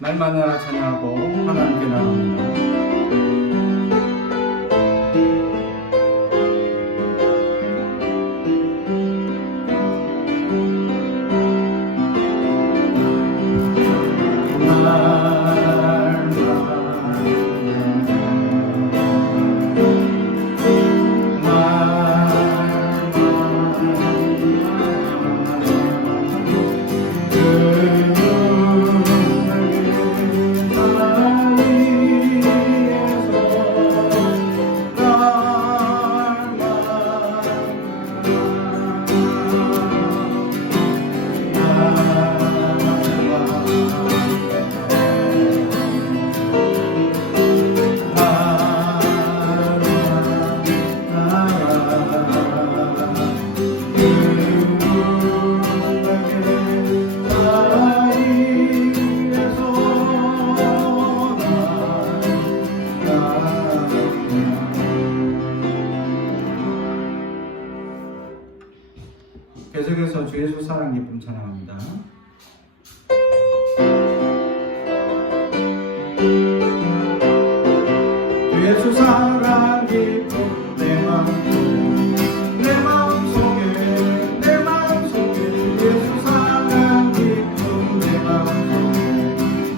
날마다 찬양하고 하나님께 나갑니다. 계속해서 주 예수 사랑 기쁨 찬양합니다. 주 예수 사랑 기쁨 내 마음속에 주 예수 사랑 기쁨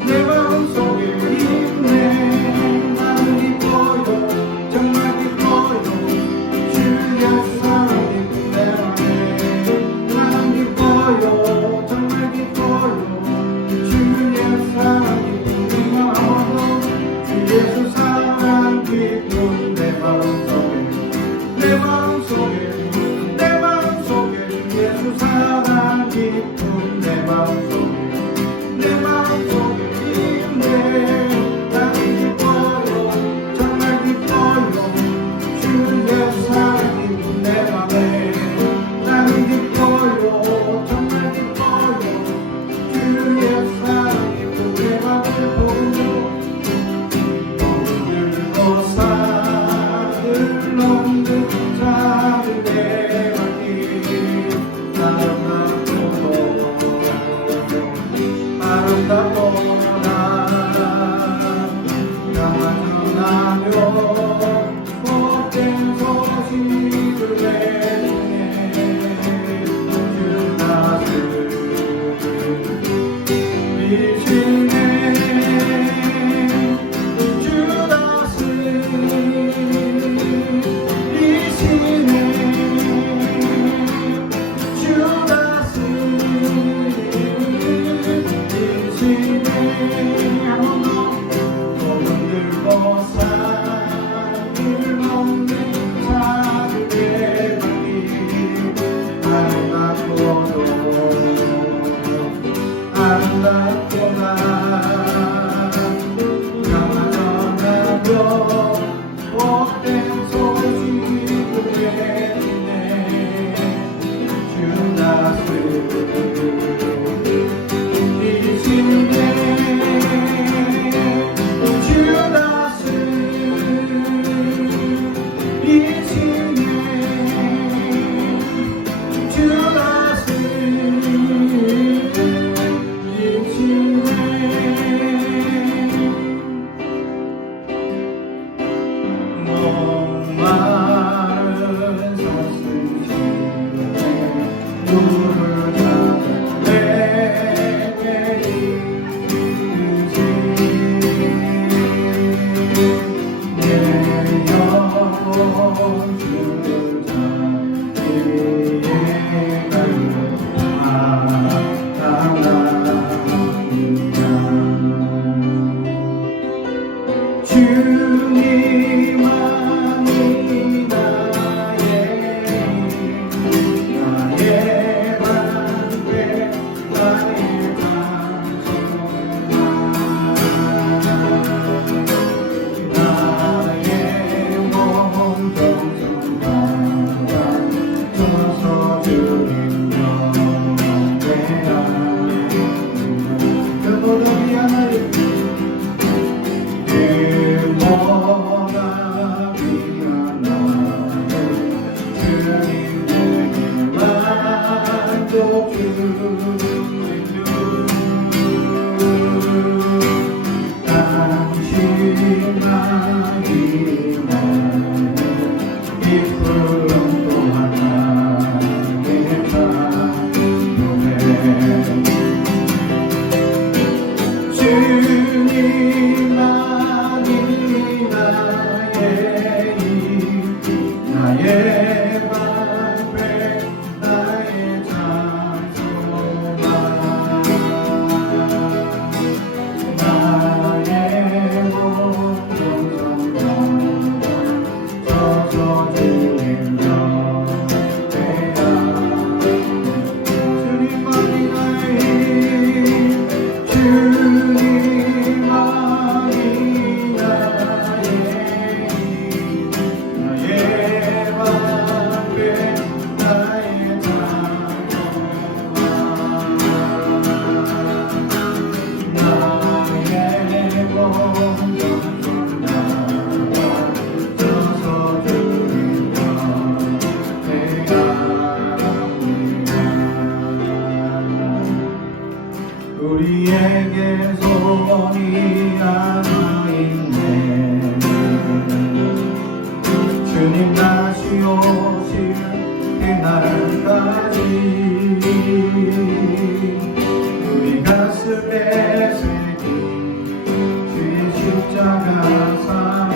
내 마음속에 있네. 나는 기뻐요 정말 기뻐요 주 예수 사랑 기쁨 내 맘에 기뻐요 정말 기뻐요 주 예수 사랑 기쁨 내 마음속에 주 예수 사랑 기쁨 내 마음속에 주 예수 사랑 기쁨 내 마음속에 있네. 나는 기뻐요 정말 기뻐요 주 예수 사랑 기쁨 내 맘에. 나는 기뻐요 정말 기뻐요 주 예수 사랑 기쁨 내 맘에. 복을 들고 산을 넘는 자를 내가니 아름답도다 나만 전하며 복된 소식을 내주네. 주다스 미치네 주다스 미치네 주다스 미치네. 복음 들고 산을 넘는 자를 대하니 아름답도다 나만 전하며 복된 소식을 내주네. 주다스 미치네 주다스 미치네 주다스 미치네. 목마른 사슬시에 물을 타는 내게 이르지. 내 영혼 주를 찾기에 가요 주님만이 나의 반대 나의 나의 몸 정성받아 줘서 주님 영광되라. 그 모든 미안하리 뭐가 미안하네 주님 내게 만족 주는 주님만이 나의 힘 나의 방패 나의 장소만 나의 원동력 저거주님 옆에야 주님만이 나의 힘 주님만이 나의 힘 나의 방패 나의 장소만 나의 원동력 나와줘서 주님 옆에 갑니다. 우리에게 소원이 하나 있네. 주님 다시 오실 그날까지 우리 가슴에 새긴 주의 십자가 사랑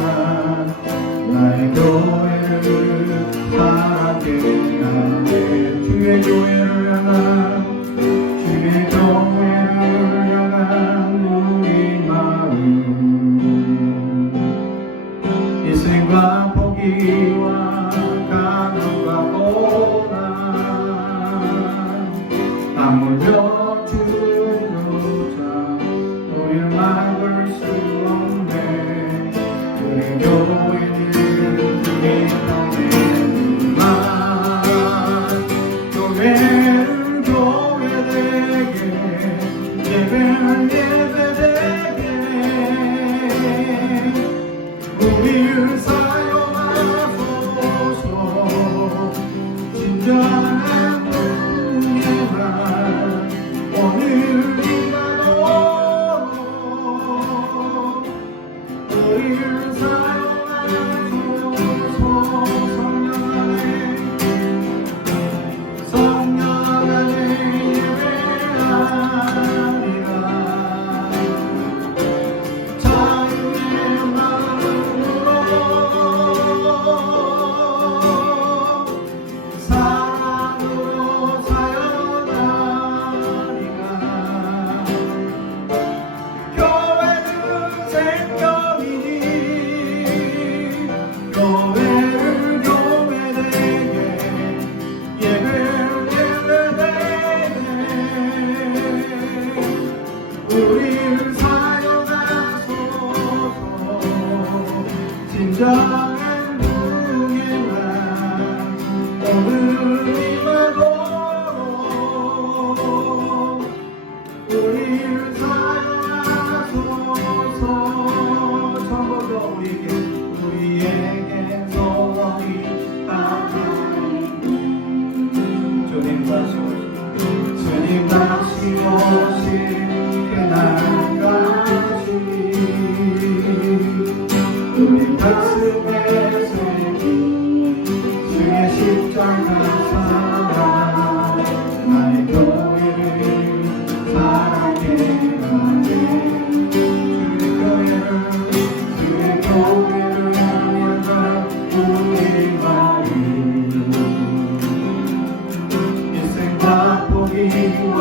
나의 교회를 바라게 하네. 주의 교회를 향한 주의 교회를 향한 우리 마음 인생과 포기와 가난과 고난 아무려 주조차 우릴 막을 수 없네. 우리 교회는 인정해주만 교회를 교회되게 예배는 예배되게 우리를 사용하소서. 진정한 은혜만 오늘 이마도록 우리를 사용하소서. 성령 안에 예배하리라. 자유의 마음으로 사랑으로 사역하리라. 교회는 생명이니 교회를 교회되게 예배를 예배되게 우리를 사용하소서. 진정한 은혜만 오늘 이마도록 우리를 사용하소서. 적어도 우리에게 소원이 하나 있네. 주님 다시 오실 그날까지 우리 가슴에 새긴 주의 십자가 사랑 나의 교회를 바라게 하네. 주의 교회를 향한 우리 마음 인생과 포기와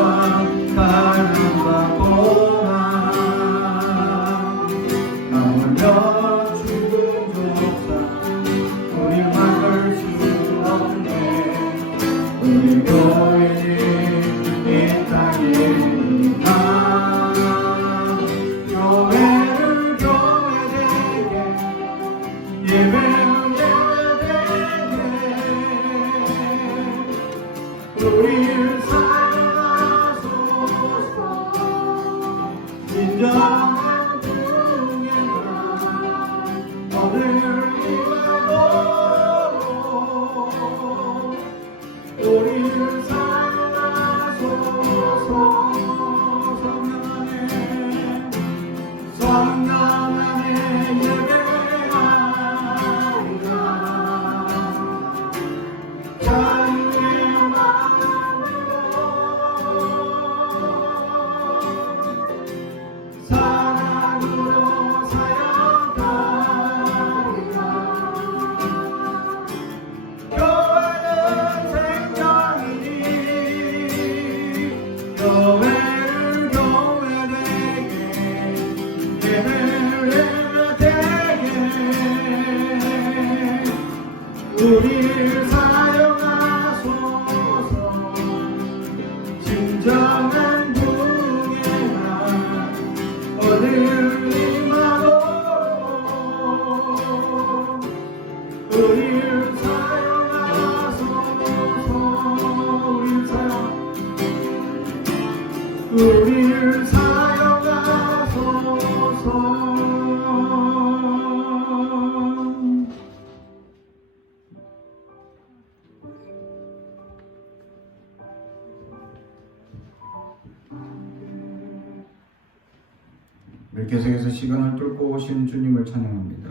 가난과 고난 아무려 주조차 우리 막을 수 없네. 우리 교회는 이 땅에 있나. 교회를 교회되게 예배는 예배되게 우리를 사용하소서. 진정한 은혜만 오늘 이마도록 우리를 사용하소서. 성령 안에 예배하리라. 자유의 마음으로 사랑으로 우리를 사용하소서. 진정한 무게한 얻을림하로 우리를 사용하소서. 우리를 사용하소서. 계속해서 시간을 뚫고 오신 주님을 찬양합니다.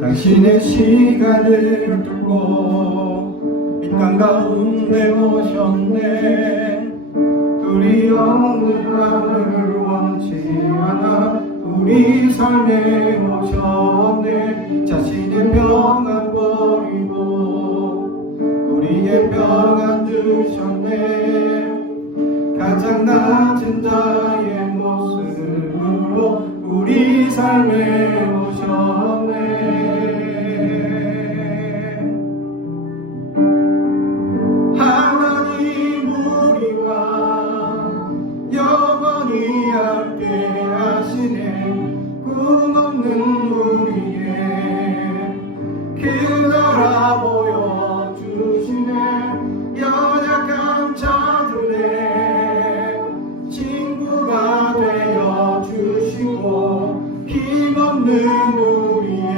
당신의 시간을 뚫고 이 땅 가운데 오셨네. 우리 영원함을 원치 않아 우리 삶에 오셨네. 자신의 평안 버리고 우리의 평안 주셨네. 가장 낮은 자의 모습으로 우리 삶에 오셨네. 하나님 우리와 영원히 함께 하시네. 꿈없는 우리의 그 나라 보여주시네. 연약한 자들의 친구가 되어주시고 힘없는 우리의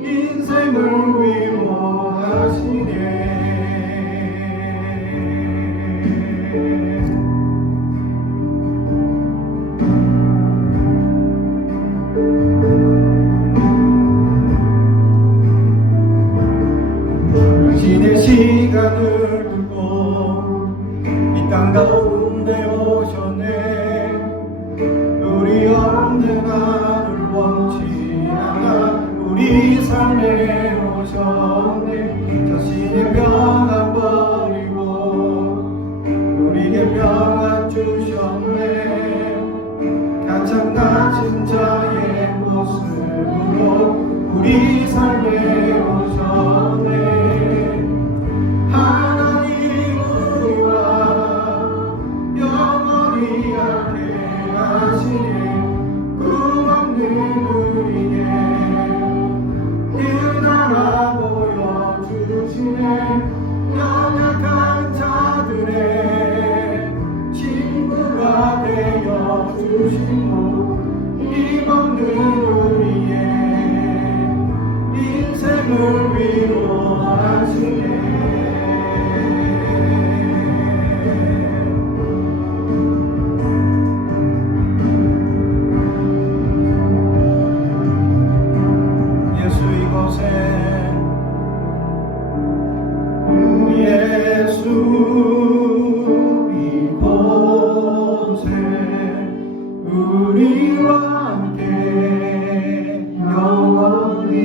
인생을 위로하시네. 당신의 시간을 두고 이 땅 가운데 오셨네. 우리 없는 나를 원치 않아 우리 삶에 오셨네. 자신의 평안 버리고 우리에게 평안 주셨네. 가장 낮은 자의 모습으로 우리 삶에 오셨네. 하나님 우리와 영원히 함께 하시네. 꿈없는 우리의 그 나라 보여주시네. 연약한 자들의 친구가 되어주시고 힘없는 우리의 인생을 위로하시네. 예수 이곳에 예수 이곳에 우리와 함께 영원히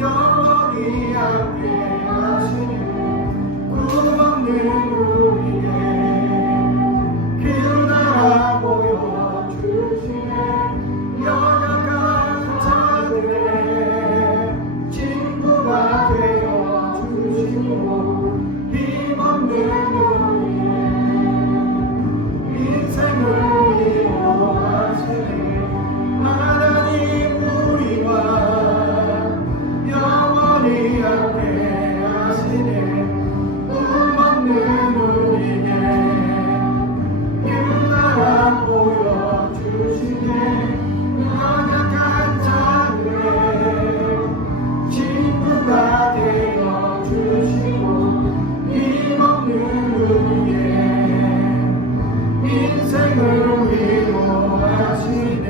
영원히 함께 하시는 꿈없는 우리의 그 나라 보여주시네. 연약한 자들의 친구가 되어주시고 힘없는 우리의 인생을 위로하시네. 하나님 우리와 영원히 함께 하시네. 꿈없는 우리에게 그 나라 보여주시네. 연약한 자들의 친구가 되어주시고 힘없는 우리의 인생을 위로하시네.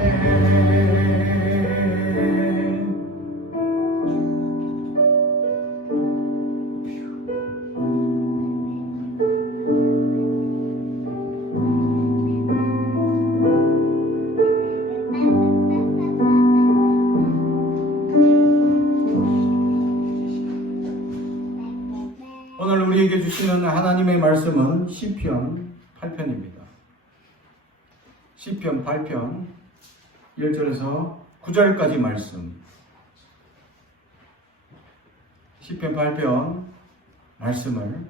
오늘 우리에게 주시는 하나님의 말씀은 시편 8편입니다. 시편 8편 1절에서 9절까지 말씀. 시편 8편 말씀을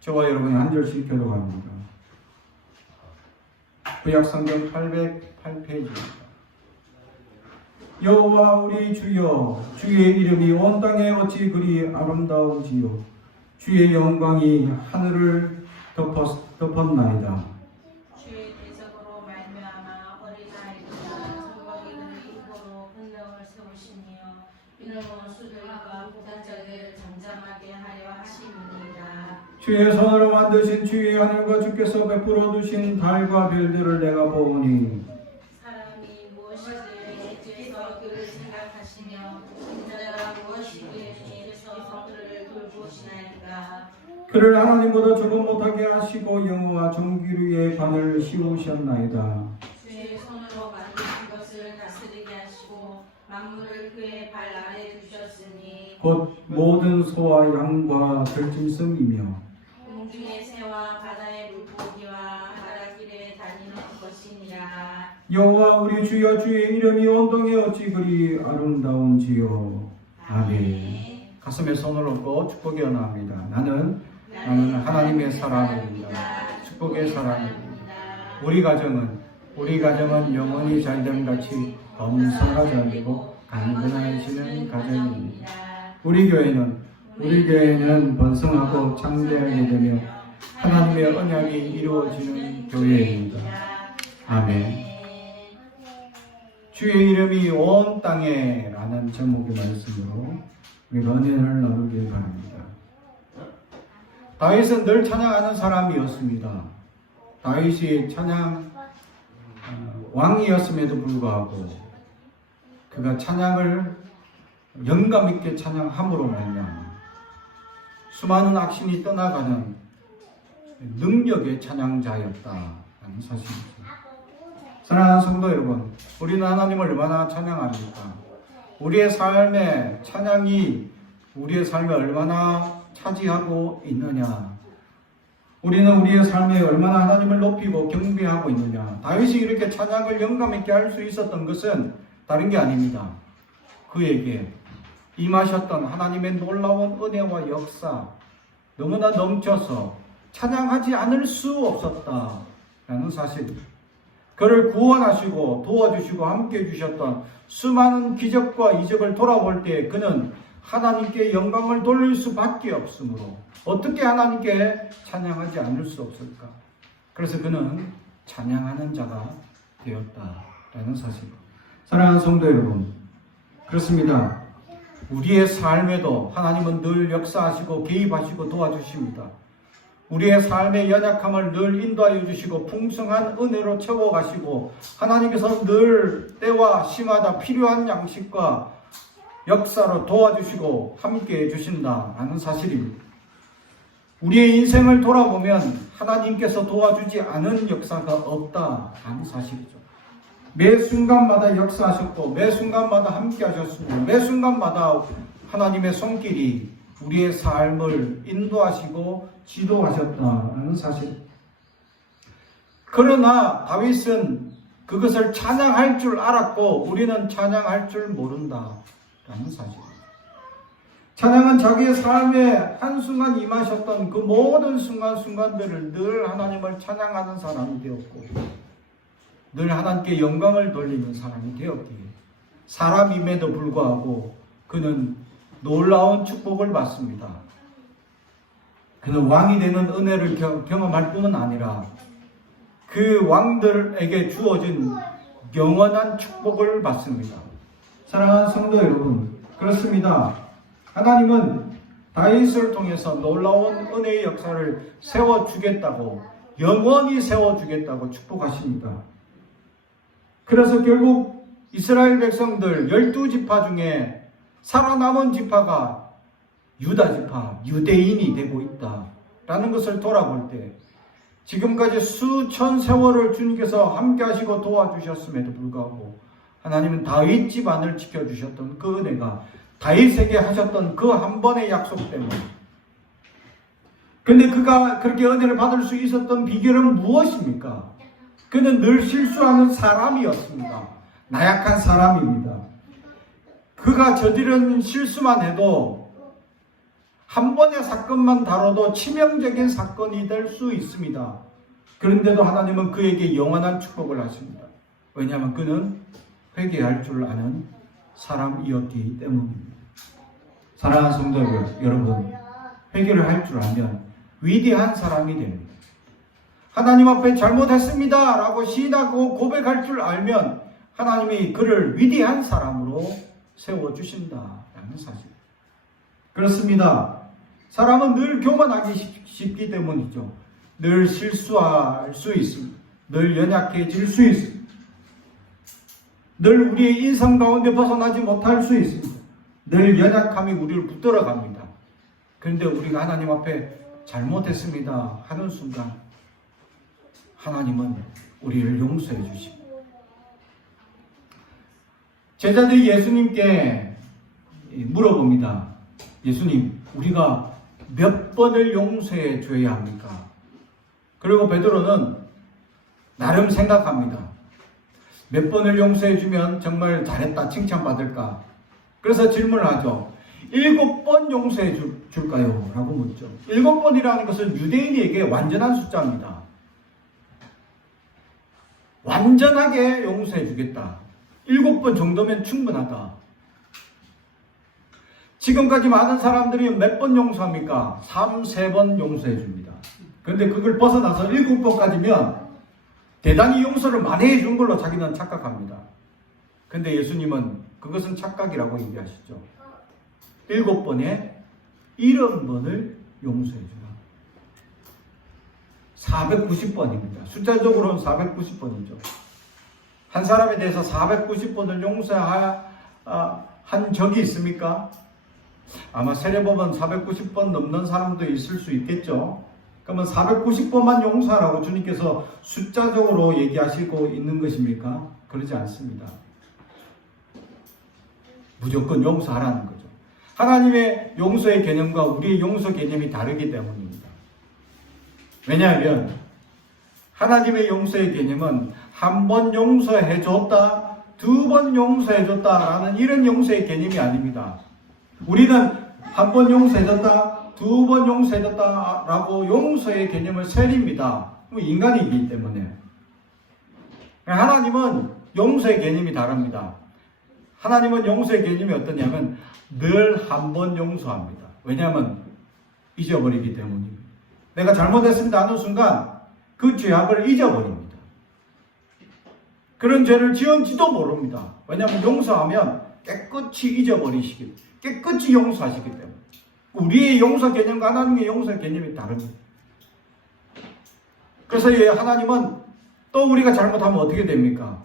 저와 여러분이 한 절씩 교독합니다. 구약성경 808페이지입니다. 여호와 우리 주여, 주의 이름이 온 땅에 어찌 그리 아름다운지요. 주의 영광이 하늘을 덮었나이다. 주의 대적으로 말미암아 어린아이들과 성박이들의 입으로 권능을 세우시며 이름으로 수들과 부단자들을 잠잠하게 하려 하심이니이다. 주의 손으로 만드신 주의 하늘과 주께서 베풀어 두신 달과 별들을 내가 보오니 사람이 무엇이기에 주께서 그를 생각하시며 인자가 무엇이기에 주께서 그를 돌보시나이까. 그를 하나님보다 조금 못하게 하시고 영어와 종기류의 관을 씌우셨나이다. 주의 손으로 만드신 것을 다스리게 하시고 만물을 그의 발 아래 두셨으니 곧 모든 소와 양과 들짐승이며 공중의 새와 바다의 물고기와 바닷길에 다니는 것이니라. 여호와 우리 주여, 주의 이름이 온 땅에 어찌 그리 아름다운지요. 아멘. 가슴에 손을 얹고 축복이 언합니다. 나는 하나님의 사람입니다. 축복의 사람입니다. 우리 가정은 영원히 잘됨 같이 범사가정이고 강건하시는 가정입니다. 우리 교회는 번성하고 창대하게 되며 하나님의 언약이 이루어지는 교회입니다. 아멘. 주의 이름이 온 땅에 라는 제목의 말씀으로 우리가 은혜를 나누길 바랍니다. 다윗은 늘 찬양하는 사람이었습니다. 다윗이 찬양 왕이었음에도 불구하고 그가 찬양을 영감 있게 찬양함으로 말미암아 수많은 악신이 떠나가는 능력의 찬양자였다는 사실이죠. 사랑하는 성도 여러분, 우리는 하나님을 얼마나 찬양합니까? 우리의 삶에 찬양이 우리의 삶에 얼마나 차지하고 있느냐? 우리는 우리의 삶에 얼마나 하나님을 높이고 경배하고 있느냐? 다윗이 이렇게 찬양을 영감 있게 할 수 있었던 것은 다른 게 아닙니다. 그에게 임하셨던 하나님의 놀라운 은혜와 역사, 너무나 넘쳐서 찬양하지 않을 수 없었다라는 사실. 그를 구원하시고 도와주시고 함께 해주셨던 수많은 기적과 이적을 돌아볼 때 그는 하나님께 영광을 돌릴 수밖에 없으므로 어떻게 하나님께 찬양하지 않을 수 없을까? 그래서 그는 찬양하는 자가 되었다라는 사실. 사랑하는 성도 여러분, 그렇습니다. 우리의 삶에도 하나님은 늘 역사하시고 개입하시고 도와주십니다. 우리의 삶의 연약함을 늘 인도하여 주시고 풍성한 은혜로 채워가시고 하나님께서 늘 때와 시마다 필요한 양식과 역사로 도와주시고 함께해 주신다는 사실입니다. 우리의 인생을 돌아보면 하나님께서 도와주지 않은 역사가 없다는 사실이죠. 매 순간마다 역사하셨고 매 순간마다 함께 하셨습니다. 매 순간마다 하나님의 손길이 우리의 삶을 인도하시고 지도하셨다는 사실. 그러나 다윗은 그것을 찬양할 줄 알았고 우리는 찬양할 줄 모른다라는 사실. 찬양은 자기의 삶에 한순간 임하셨던 그 모든 순간순간들을 늘 하나님을 찬양하는 사람이 되었고 늘 하나님께 영광을 돌리는 사람이 되었기에 사람임에도 불구하고 그는 놀라운 축복을 받습니다. 그는 왕이 되는 은혜를 경험할 뿐만 아니라 그 왕들에게 주어진 영원한 축복을 받습니다. 사랑하는 성도 여러분, 그렇습니다. 하나님은 다윗을 통해서 놀라운 은혜의 역사를 세워주겠다고, 영원히 세워주겠다고 축복하십니다. 그래서 결국 이스라엘 백성들 12지파 중에 살아남은 지파가 유다 지파, 유대인이 되고 있다라는 것을 돌아볼 때 지금까지 수천 세월을 주님께서 함께 하시고 도와주셨음에도 불구하고 하나님은 다윗 집안을 지켜주셨던 그 은혜가 다윗에게 하셨던 그 한 번의 약속 때문에. 근데 그가 그렇게 은혜를 받을 수 있었던 비결은 무엇입니까? 그는 늘 실수하는 사람이었습니다. 나약한 사람입니다. 그가 저지른 실수만 해도 한 번의 사건만 다뤄도 치명적인 사건이 될 수 있습니다. 그런데도 하나님은 그에게 영원한 축복을 하십니다. 왜냐하면 그는 회개할 줄 아는 사람이었기 때문입니다. 사랑하는 성도 여러분, 회개를 할 줄 알면 위대한 사람이 됩니다. 하나님 앞에 잘못했습니다 라고 시인하고 고백할 줄 알면 하나님이 그를 위대한 사람으로 세워주신다라는 사실. 그렇습니다. 사람은 늘 교만하기 쉽기 때문이죠. 늘 실수할 수 있습니다. 늘 연약해질 수 있습니다. 늘 우리의 인성 가운데 벗어나지 못할 수 있습니다. 늘 연약함이 우리를 붙들어 갑니다. 그런데 우리가 하나님 앞에 잘못했습니다 하는 순간 하나님은 우리를 용서해 주십니다. 제자들이 예수님께 물어봅니다. 예수님, 우리가 몇 번을 용서해 줘야 합니까? 그리고 베드로는 나름 생각합니다. 몇 번을 용서해 주면 정말 잘했다 칭찬받을까? 그래서 질문을 하죠. 7번 용서해 줄까요? 라고 묻죠. 7번이라는 것은 유대인에게 완전한 숫자입니다. 완전하게 용서해 주겠다. 7번 정도면 충분하다. 지금까지 많은 사람들이 몇 번 용서합니까? 3번 용서해 줍니다. 그런데 그걸 벗어나서 7번까지면 대단히 용서를 많이 해준 걸로 자기는 착각합니다. 그런데 예수님은 그것은 착각이라고 얘기하시죠. 7번에 70번을 용서해 주라. 490번입니다. 숫자적으로는 490번이죠. 한 사람에 대해서 490번을 용서한 적이 있습니까? 아마 세례법은 490번 넘는 사람도 있을 수 있겠죠. 그러면 490번만 용서하라고 주님께서 숫자적으로 얘기하시고 있는 것입니까? 그러지 않습니다. 무조건 용서하라는 거죠. 하나님의 용서의 개념과 우리의 용서 개념이 다르기 때문입니다. 왜냐하면 하나님의 용서의 개념은 한 번 용서해 줬다, 2번 용서해 줬다라는 이런 용서의 개념이 아닙니다. 우리는 한 번 용서해 줬다, 2번 용서해 줬다라고 용서의 개념을 세립니다. 인간이기 때문에. 하나님은 용서의 개념이 다릅니다. 하나님은 용서의 개념이 어떠냐면 늘 한 번 용서합니다. 왜냐하면 잊어버리기 때문입니다. 내가 잘못했습니다 하는 순간 그 죄악을 잊어버립니다. 그런 죄를 지은지도 모릅니다. 왜냐하면 용서하면 깨끗이 잊어버리시기, 깨끗이 용서하시기 때문에. 우리의 용서 개념과 하나님의 용서 개념이 다릅니다. 그래서 하나님은 또 우리가 잘못하면 어떻게 됩니까?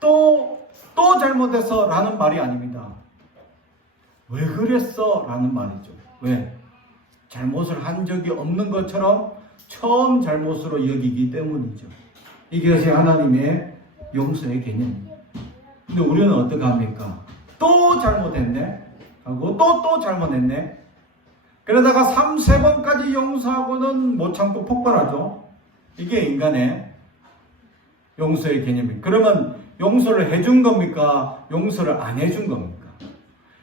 또 잘못했어 라는 말이 아닙니다. 왜 그랬어? 라는 말이죠. 왜? 잘못을 한 적이 없는 것처럼 처음 잘못으로 여기기 때문이죠. 이것이 하나님의 용서의 개념입니다. 근데 우리는 어떻게 합니까? 또 잘못했네? 하고 또 잘못했네. 그러다가 3, 4번까지 용서하고는 못 참고 폭발하죠. 이게 인간의 용서의 개념입니다. 그러면 용서를 해준 겁니까? 용서를 안 해준 겁니까?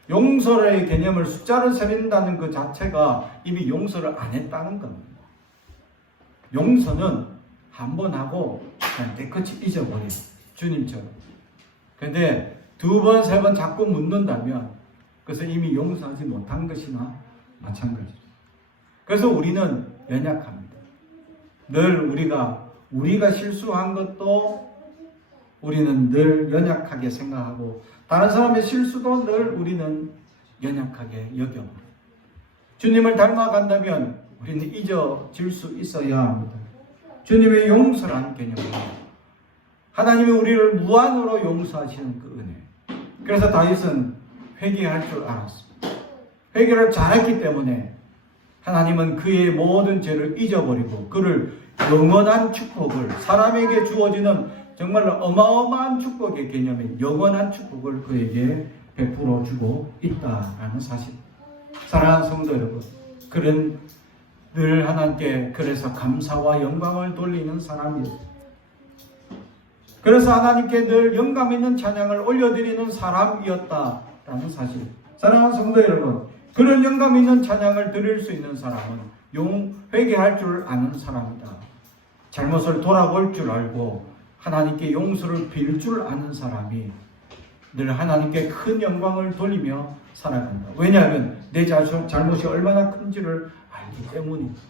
용서의 개념을 숫자를 세린다는 그 자체가 이미 용서를 안 했다는 겁니다. 용서는 한 번 하고 그냥 깨끗이 잊어버려요. 주님처럼. 근데 2번, 3번 자꾸 묻는다면 그것은 이미 용서하지 못한 것이나 마찬가지죠. 그래서 우리는 연약합니다. 늘 우리가 실수한 것도 우리는 늘 연약하게 생각하고 다른 사람의 실수도 늘 우리는 연약하게 여겨버려요. 주님을 닮아간다면 우리는 잊어질 수 있어야 합니다. 주님의 용서라는 개념입니다. 하나님이 우리를 무한으로 용서하시는 그 은혜. 그래서 다윗은 회개할 줄 알았습니다. 회개를 잘했기 때문에 하나님은 그의 모든 죄를 잊어버리고 그를 영원한 축복을, 사람에게 주어지는 정말로 어마어마한 축복의 개념인 영원한 축복을 그에게 베풀어 주고 있다라는 사실. 사랑하는 성도 여러분, 그는 늘 하나님께 그래서 감사와 영광을 돌리는 사람이었습니다. 그래서 하나님께 늘 영감 있는 찬양을 올려드리는 사람이었다라는 사실. 사랑하는 성도 여러분, 그런 영감 있는 찬양을 드릴 수 있는 사람은 회개할 줄 아는 사람이다. 잘못을 돌아볼 줄 알고 하나님께 용서를 빌 줄 아는 사람이 늘 하나님께 큰 영광을 돌리며 살아간다. 왜냐하면 내 잘못이 얼마나 큰지를 알기 때문입니다.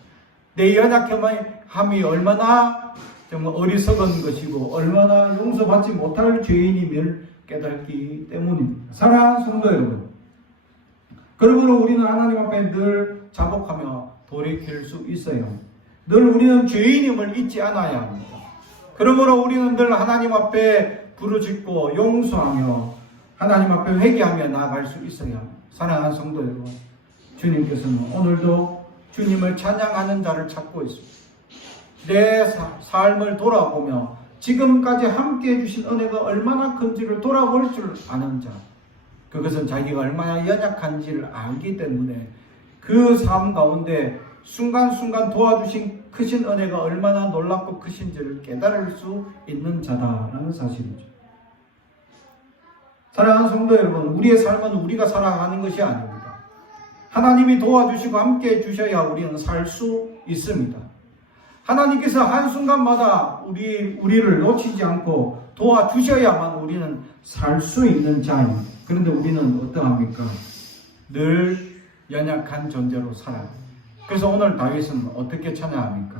내 연약함이 얼마나 정말 어리석은 것이고 얼마나 용서받지 못할 죄인임을 깨닫기 때문입니다. 사랑하는 성도 여러분, 그러므로 우리는 하나님 앞에 늘 자복하며 돌이킬 수 있어요. 늘 우리는 죄인임을 잊지 않아야 합니다. 그러므로 우리는 늘 하나님 앞에 부르짖고 용서하며 하나님 앞에 회개하며 나아갈 수 있어야 합니다. 사랑하는 성도 여러분, 주님께서는 오늘도 주님을 찬양하는 자를 찾고 있습니다. 내 삶을 돌아보며 지금까지 함께 해주신 은혜가 얼마나 큰지를 돌아볼 줄 아는 자, 그것은 자기가 얼마나 연약한지를 알기 때문에 그 삶 가운데 순간순간 도와주신 크신 은혜가 얼마나 놀랍고 크신지를 깨달을 수 있는 자다라는 사실이죠. 사랑하는 성도 여러분, 우리의 삶은 우리가 살아가는 것이 아닙니다. 하나님이 도와주시고 함께 해주셔야 우리는 살 수 있습니다. 하나님께서 한순간마다 우리를 놓치지 않고 도와주셔야만 우리는 살 수 있는 자입니다. 그런데 우리는 어떠합니까? 늘 연약한 존재로 살아요. 그래서 오늘 다윗은 어떻게 찬양합니까?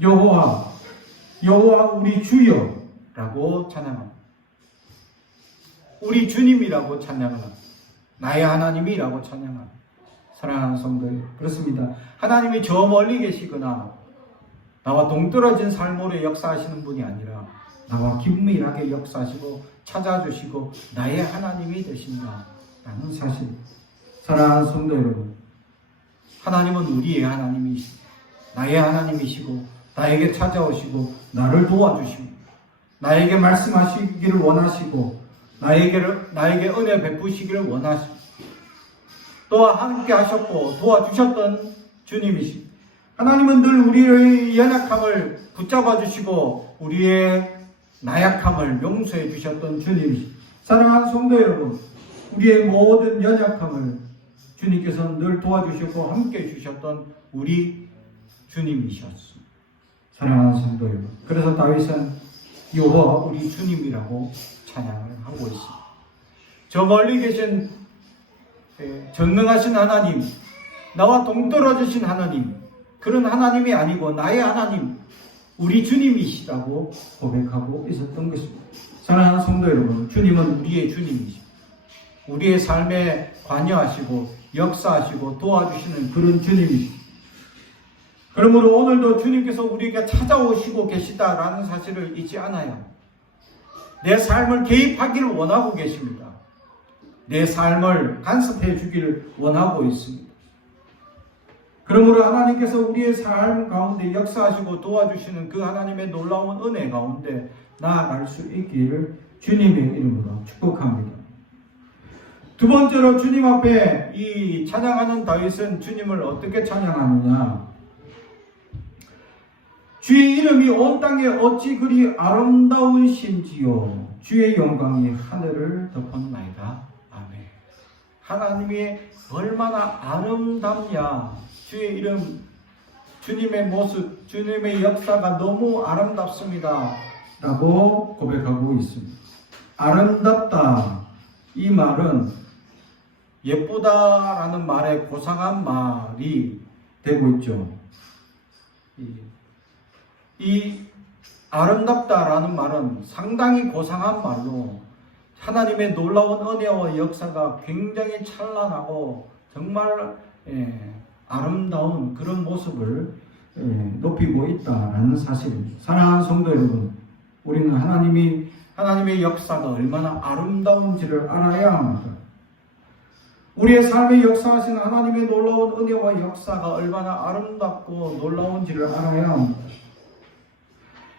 여호와 우리 주여라고 찬양합니다. 우리 주님이라고 찬양합니다. 나의 하나님이라고 찬양합니다. 사랑하는 성도들, 그렇습니다. 하나님이 저 멀리 계시거나 나와 동떨어진 삶으로 역사하시는 분이 아니라 나와 긴밀하게 역사하시고 찾아주시고 나의 하나님이 되신다라는 사실. 사랑하는 성도 여러분, 하나님은 우리의 하나님이시고 나의 하나님이시고 나에게 찾아오시고 나를 도와주시고 나에게 말씀하시기를 원하시고 나에게 은혜 베푸시기를 원하시고 또한 함께 하셨고 도와주셨던 주님이십니다. 하나님은 늘 우리의 연약함을 붙잡아 주시고 우리의 나약함을 용서해 주셨던 주님이십니다. 사랑하는 성도 여러분, 우리의 모든 연약함을 주님께서는 늘 도와주셨고 함께 해주셨던 우리 주님이셨습니다. 사랑하는 성도 여러분, 그래서 다윗은 여호와 우리 주님이라고 찬양을 하고 있습니다. 저 멀리 계신 전능하신 하나님, 나와 동떨어지신 하나님, 그런 하나님이 아니고 나의 하나님, 우리 주님이시다고 고백하고 있었던 것입니다. 사랑하는 성도 여러분, 주님은 우리의 주님이십니다. 우리의 삶에 관여하시고 역사하시고 도와주시는 그런 주님이십니다. 그러므로 오늘도 주님께서 우리에게 찾아오시고 계시다라는 사실을 잊지 않아야 합니다. 내 삶을 개입하기를 원하고 계십니다. 내 삶을 간섭해 주기를 원하고 있습니다. 그러므로 하나님께서 우리의 삶 가운데 역사하시고 도와주시는 그 하나님의 놀라운 은혜 가운데 나아갈 수 있기를 주님의 이름으로 축복합니다. 두 번째로 주님 앞에 이 찬양하는 다윗은 주님을 어떻게 찬양하느냐? 주의 이름이 온 땅에 어찌 그리 아름다우신지요. 주의 영광이 하늘을 덮었나이다. 아멘. 하나님이 얼마나 아름답냐. 주의 이름, 주님의 모습, 주님의 역사가 너무 아름답습니다. 라고 고백하고 있습니다. 아름답다. 이 말은 예쁘다라는 말에 고상한 말이 되고 있죠. 이 아름답다라는 말은 상당히 고상한 말로 하나님의 놀라운 은혜와 역사가 굉장히 찬란하고 정말 아름다운 그런 모습을 높이고 있다라는 사실입니다. 사랑하는 성도 여러분, 우리는 하나님의 역사가 얼마나 아름다운지를 알아야 합니다. 우리의 삶에 역사하신 하나님의 놀라운 은혜와 역사가 얼마나 아름답고 놀라운지를 알아야 합니다.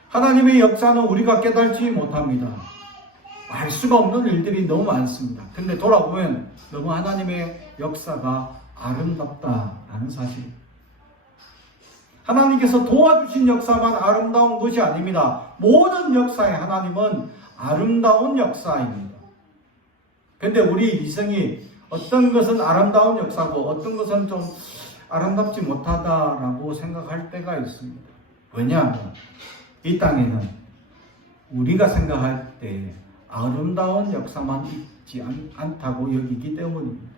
하나님의 역사는 우리가 깨달지 못합니다. 알 수가 없는 일들이 너무 많습니다. 근데 돌아보면 너무 하나님의 역사가 아름답다라는 사실. 하나님께서 도와주신 역사만 아름다운 것이 아닙니다. 모든 역사의 하나님은 아름다운 역사입니다. 근데 우리 이성이 어떤 것은 아름다운 역사고 어떤 것은 좀 아름답지 못하다라고 생각할 때가 있습니다. 왜냐하면 이 땅에는 우리가 생각할 때 아름다운 역사만 있지 않다고 여기기 때문입니다.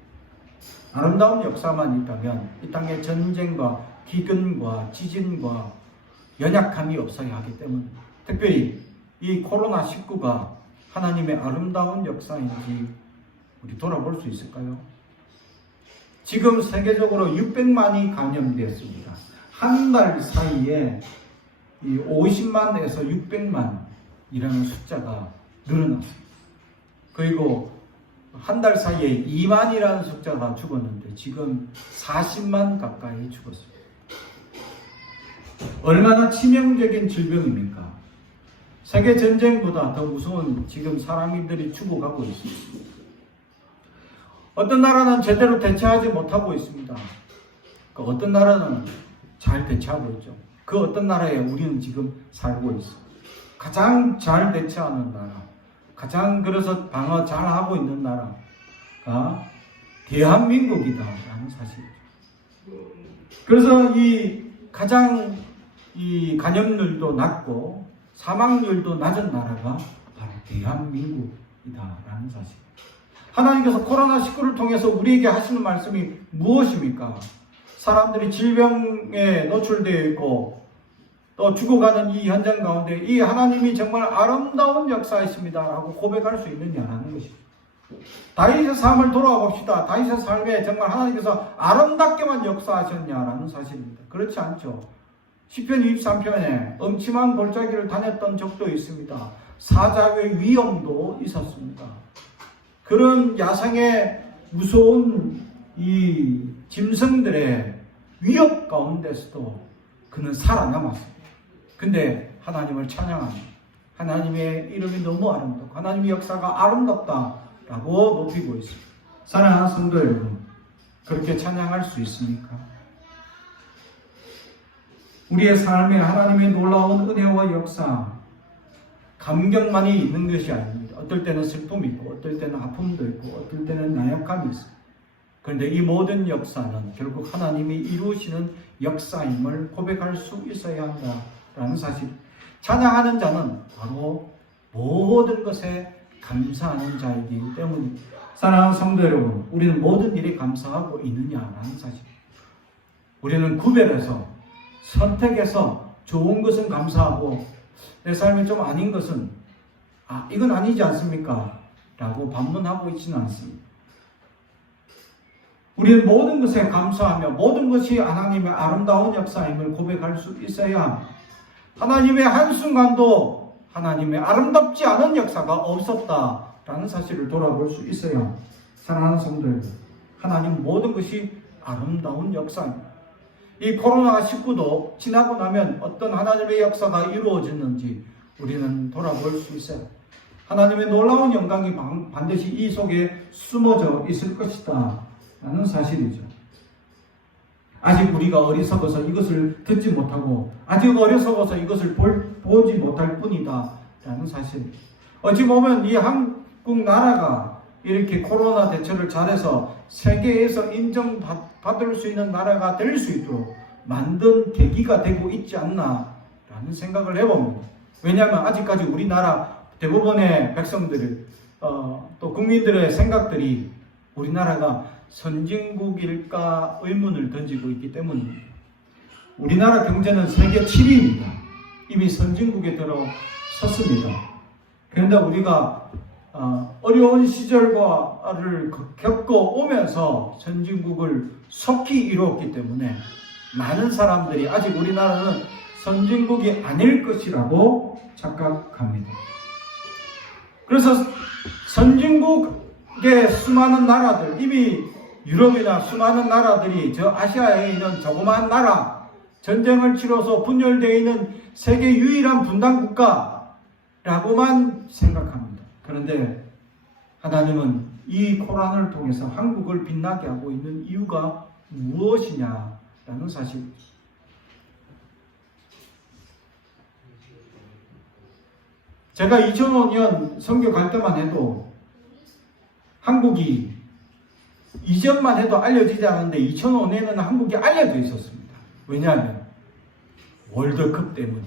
아름다운 역사만 있다면 이 땅에 전쟁과 기근과 지진과 연약함이 없어야 하기 때문입니다. 특별히 이 코로나19가 하나님의 아름다운 역사인지 우리 돌아볼 수 있을까요? 지금 세계적으로 600만이 감염되었습니다. 한 달 사이에 50만에서 600만이라는 숫자가 늘어났습니다. 그리고 한 달 사이에 2만이라는 숫자가 죽었는데 지금 40만 가까이 죽었습니다. 얼마나 치명적인 질병입니까? 세계 전쟁보다 더 무서운 지금 사람들이 죽어가고 있습니다. 어떤 나라는 제대로 대처하지 못하고 있습니다. 어떤 나라는 잘 대처하고 있죠. 그 어떤 나라에 우리는 지금 살고 있습니다. 가장 잘 대처하는 나라, 가장 그래서 방어 잘 하고 있는 나라가 대한민국이다라는 사실이죠. 그래서 가장 감염률도 낮고 사망률도 낮은 나라가 바로 대한민국이다라는 사실. 하나님께서 코로나19를 통해서 우리에게 하시는 말씀이 무엇입니까? 사람들이 질병에 노출되어 있고 또 죽어가는 이 현장 가운데 이 하나님이 정말 아름다운 역사이십니다 라고 고백할 수 있느냐라는 것입니다. 다윗의 삶을 돌아봅시다. 다윗의 삶에 정말 하나님께서 아름답게만 역사하셨냐라는 사실입니다. 그렇지 않죠. 시편 23편에 음침한 골짜기를 다녔던 적도 있습니다. 사자의 위험도 있었습니다. 그런 야생의 무서운 이 짐승들의 위협 가운데서도 그는 살아남았습니다. 근데 하나님을 찬양합니다. 하나님의 이름이 너무 아름답고 하나님의 역사가 아름답다라고 높이고 있습니다. 사랑하는 성도 여러분, 그렇게 찬양할 수 있습니까? 우리의 삶에 하나님의 놀라운 은혜와 역사, 감격만이 있는 것이 아닙니다. 어떨 때는 슬픔이 있고 어떨 때는 아픔도 있고 어떨 때는 나약함이 있습니다. 그런데 이 모든 역사는 결국 하나님이 이루시는 역사임을 고백할 수 있어야 한다라는 사실. 찬양하는 자는 바로 모든 것에 감사하는 자이기 때문입니다. 사랑하는 성도 여러분, 우리는 모든 일에 감사하고 있느냐라는 사실. 우리는 구별해서 선택해서 좋은 것은 감사하고 내 삶에 좀 아닌 것은 이건 아니지 않습니까? 라고 반문하고 있지는 않습니다. 우리는 모든 것에 감사하며 모든 것이 하나님의 아름다운 역사임을 고백할 수 있어야 합니다. 하나님의 한순간도 하나님의 아름답지 않은 역사가 없었다라는 사실을 돌아볼 수 있어야 합니다. 사랑하는 성도 여러분, 하나님 모든 것이 아름다운 역사입니다. 이 코로나19도 지나고 나면 어떤 하나님의 역사가 이루어졌는지 우리는 돌아볼 수 있어요. 하나님의 놀라운 영광이 반드시 이 속에 숨어져 있을 것이다 라는 사실이죠. 아직 우리가 어리석어서 이것을 듣지 못하고 아직 어리석어서 이것을 보지 못할 뿐이다 라는 사실. 어찌 보면 이 한국 나라가 이렇게 코로나 대처를 잘해서 세계에서 인정받을 수 있는 나라가 될 수 있도록 만든 계기가 되고 있지 않나 라는 생각을 해봅니다. 왜냐하면 아직까지 우리나라 대부분의 백성들, 또 국민들의 생각들이 우리나라가 선진국일까 의문을 던지고 있기 때문입니다. 우리나라 경제는 세계 7위입니다. 이미 선진국에 들어섰습니다. 그런데 우리가 어려운 시절과를 겪어오면서 선진국을 속히 이루었기 때문에 많은 사람들이 아직 우리나라는 선진국이 아닐 것이라고 착각합니다. 그래서 선진국의 수많은 나라들, 이미 유럽이나 수많은 나라들이 저 아시아에 있는 조그마한 나라, 전쟁을 치러서 분열되어 있는 세계 유일한 분단 국가라고만 생각합니다. 그런데 하나님은 이 코란을 통해서 한국을 빛나게 하고 있는 이유가 무엇이냐라는 사실입니다. 제가 2005년 선교 갈 때만 해도 한국이 이전만 해도 알려지지 않았는데 2005년에는 한국이 알려져 있었습니다. 왜냐하면 월드컵 때문에.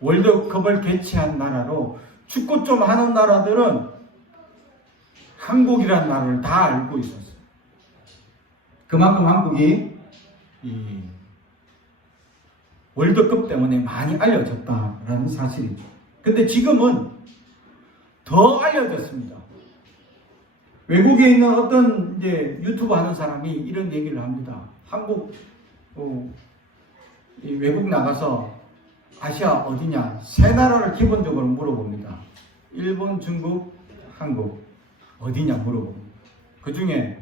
월드컵을 개최한 나라로 축구 좀 하는 나라들은 한국이라는 나라를 다 알고 있었어요. 그만큼 한국이 이 월드컵 때문에 많이 알려졌다라는 사실이죠. 근데 지금은 더 알려졌습니다. 외국에 있는 어떤 이제 유튜브 하는 사람이 이런 얘기를 합니다. 외국 나가서 아시아 어디냐? 세 나라를 기본적으로 물어봅니다. 일본, 중국, 한국. 어디냐 물어봅니다. 그 중에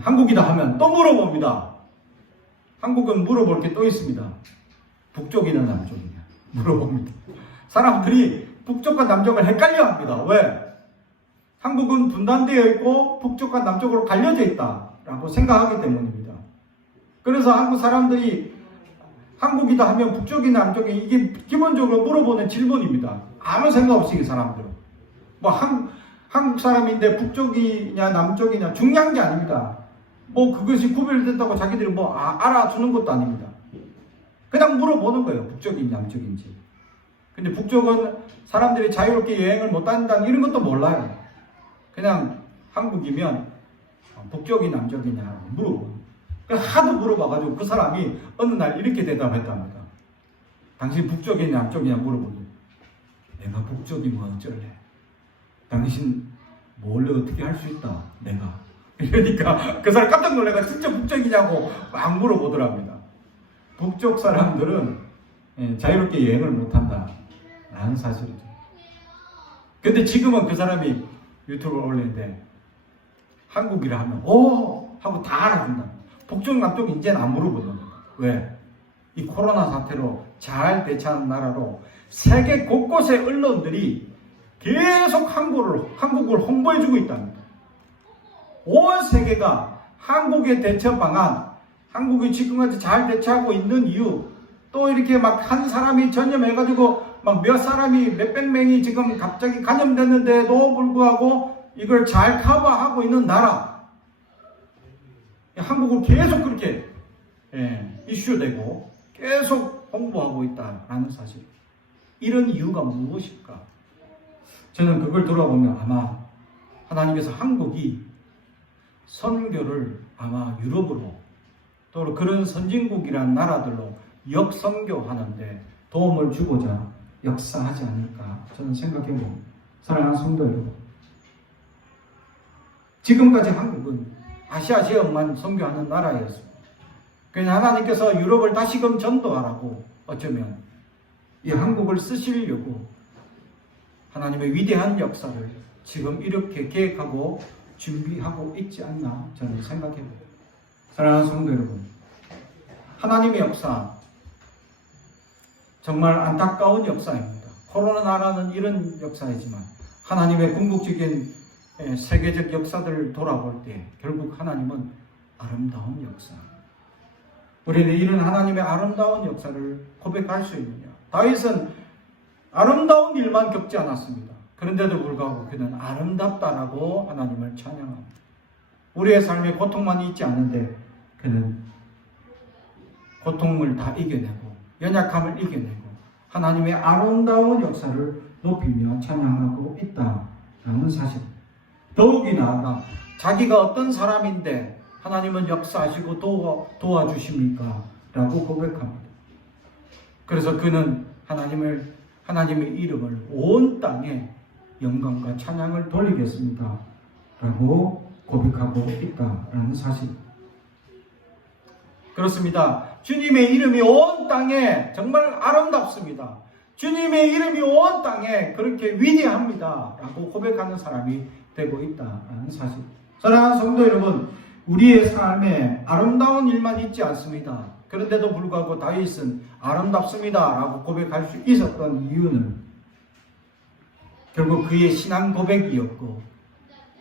한국이다 하면 또 물어봅니다. 한국은 물어볼 게 또 있습니다. 북쪽이냐 남쪽이냐 물어봅니다. 사람들이 북쪽과 남쪽을 헷갈려 합니다. 왜? 한국은 분단되어 있고 북쪽과 남쪽으로 갈려져 있다라고 생각하기 때문입니다. 그래서 한국 사람들이 한국이다 하면 북쪽이나 남쪽이 이게 기본적으로 물어보는 질문입니다. 아무 생각 없이 이 사람들은. 한국 사람인데 북쪽이냐 남쪽이냐 중요한 게 아닙니다. 그것이 구별됐다고 자기들이 알아주는 것도 아닙니다. 그냥 물어보는 거예요. 북쪽인지 남쪽인지. 근데 북쪽은 사람들이 자유롭게 여행을 못 다닌다는 이런 것도 몰라요. 그냥 한국이면 북쪽이 남쪽이냐 물어보는. 그래서 하도 물어봐가지고 그 사람이 어느 날 이렇게 대답했답니다. 당신 북쪽이냐 남쪽이냐 물어보니 내가 북쪽이면 어쩔래? 당신 원래 어떻게 할 수 있다 내가. 이러니까 그 사람 깜짝 놀래가 진짜 북쪽이냐고 막 물어보더랍니다. 북쪽 사람들은 자유롭게 여행을 못한다 라는 사실이죠. 근데 지금은 그 사람이 유튜브를 올리는데 한국이라 하면 오 하고 다 알아준다. 북쪽 남쪽 이제는 안 물어보는 거예요. 왜? 이 코로나 사태로 잘 대처하는 나라로 세계 곳곳의 언론들이 계속 한국을 홍보해주고 있답니다. 온 세계가 한국의 대처 방안, 한국이 지금까지 잘 대처하고 있는 이유, 또 이렇게 막 한 사람이 전염해가지고 막 몇 사람이 몇백 명이 지금 갑자기 감염됐는데도 불구하고 이걸 잘 커버하고 있는 나라. 한국을 계속 그렇게 이슈되고 계속 홍보하고 있다라는 사실. 이런 이유가 무엇일까? 저는 그걸 돌아보면 아마 하나님께서 한국이 선교를 아마 유럽으로 또 그런 선진국이란 나라들로 역선교하는데 도움을 주고자 역사하지 않을까 저는 생각해봅니다. 사랑하는 성도 여러분, 지금까지 한국은 아시아 지역만 선교하는 나라였습니다. 그래서 하나님께서 유럽을 다시금 전도하라고 어쩌면 이 한국을 쓰시려고 하나님의 위대한 역사를 지금 이렇게 계획하고 준비하고 있지 않나 저는 생각해봅니다. 사랑하는 성도 여러분, 하나님의 역사 정말 안타까운 역사입니다. 코로나 나라는 이런 역사이지만 하나님의 궁극적인 세계적 역사들을 돌아볼 때 결국 하나님은 아름다운 역사. 우리는 이런 하나님의 아름다운 역사를 고백할 수 있느냐? 다윗은 아름다운 일만 겪지 않았습니다. 그런데도 불구하고 그는 아름답다라고 하나님을 찬양합니다. 우리의 삶에 고통만 있지 않은데 그는 고통을 다 이겨내고 연약함을 이겨내고 하나님의 아름다운 역사를 높이며 찬양하고 있다라는 사실. 더욱이 나아가 자기가 어떤 사람인데 하나님은 역사하시고 도와주십니까? 라고 고백합니다. 그래서 그는 하나님의 이름을 온 땅에 영광과 찬양을 돌리겠습니다. 라고 고백하고 있다라는 사실. 그렇습니다. 주님의 이름이 온 땅에 정말 아름답습니다. 주님의 이름이 온 땅에 그렇게 위대합니다. 라고 고백하는 사람이 되고 있다는 사실. 사랑하는 성도 여러분, 우리의 삶에 아름다운 일만 있지 않습니다. 그런데도 불구하고 다윗은 아름답습니다. 라고 고백할 수 있었던 이유는 결국 그의 신앙 고백이었고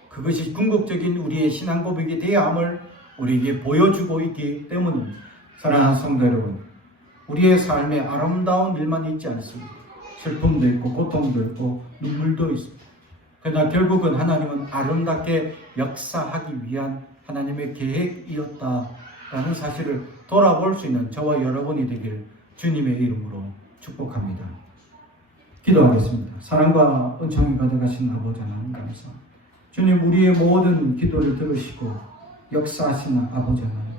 그것이 궁극적인 우리의 신앙 고백이 되어야 함을 우리에게 보여주고 있기 때문입니다. 사랑하는 성도 여러분, 우리의 삶에 아름다운 일만 있지 않습니다. 슬픔도 있고 고통도 있고 눈물도 있습니다. 그러나 결국은 하나님은 아름답게 역사하기 위한 하나님의 계획이었다라는 사실을 돌아볼 수 있는 저와 여러분이 되길 주님의 이름으로 축복합니다. 기도하겠습니다. 사랑과 은총이 가져가신 아버지 하나님 감사합니다. 주님, 우리의 모든 기도를 들으시고 역사하시는 아버지 하나님,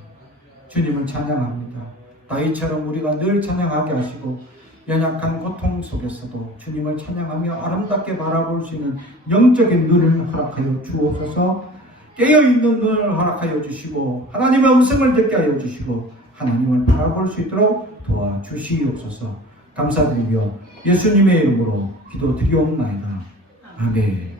주님을 찬양합니다. 다윗처럼 우리가 늘 찬양하게 하시고 연약한 고통 속에서도 주님을 찬양하며 아름답게 바라볼 수 있는 영적인 눈을 허락하여 주옵소서. 깨어있는 눈을 허락하여 주시고 하나님의 음성을 듣게 하여 주시고 하나님을 바라볼 수 있도록 도와주시옵소서. 감사드리며 예수님의 이름으로 기도드리옵나이다. 아멘.